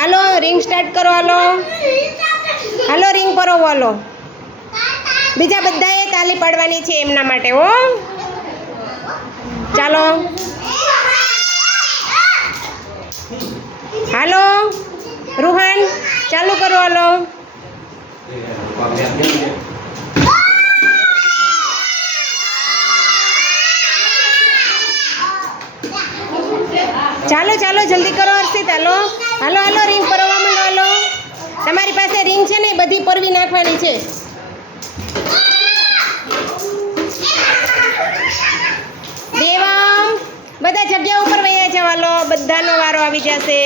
હાલો ring start કરો, હાલો. હાલો ring કરો હાલો. બીજા બધાએ તાલી પાડવાની છે એમના માટે, હો. ચાલો. હાલો, રૂહાન, ચાલુ કરો, હાલો. ચાલો ચાલો, જલ્દી કરો હર્ષિત, હાલો. હાલો હાલો, રિંગ પરવા માંડો હાલો. તમારી પાસે રિંગ છે ને બધી પરવી નાખવાની છે. દેવમ બધા જગ્યા ઉપર વૈયા જાવ હાલો. બધાનો વારો આવી જશે.